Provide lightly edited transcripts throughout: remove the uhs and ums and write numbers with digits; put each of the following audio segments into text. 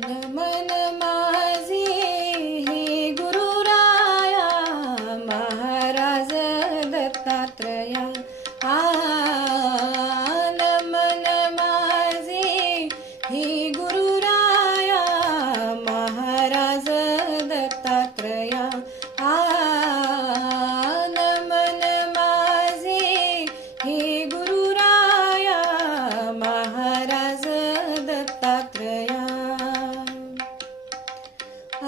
नमन माझे हे गुरुराया महाराज दत्तात्रया. नमन माझे हे गुरुराया महाराज दत्तात्रया. नमन माझे हे गुरुराया महाराज दत्तात्रया.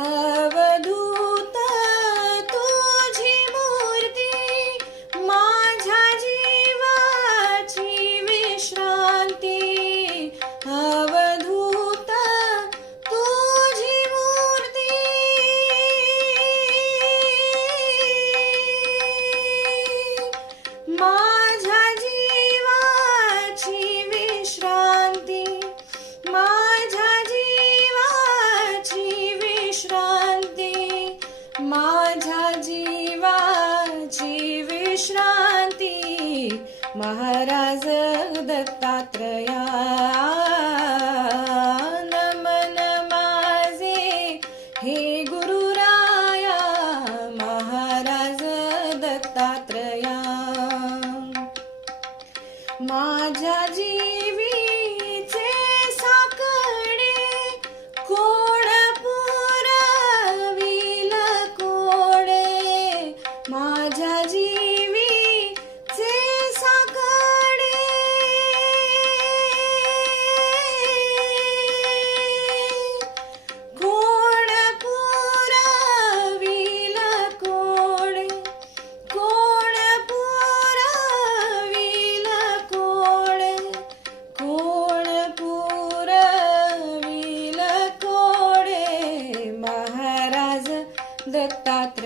अवधूत तुझी मूर्ती माझ्या जीवाची विश्रांती. अवधूत तुझी मूर्ती माझ्या जीवाची विश्रांती. माझ्या जीवाची विश्रांती. माझ्या जीवाची विश्रांती महाराज दत्तात्रया. नमन माझे हे गुरुराया महाराज दत्तात्रया. माझ्या जीवीचे साकडे कोण पुरविल कोडे. माझ्या जीवीचे साकडे कोण पुरविल कोडे. कोण पुरविल कोडे. कोण पुरविल कोडे महाराज दत्तात्रया.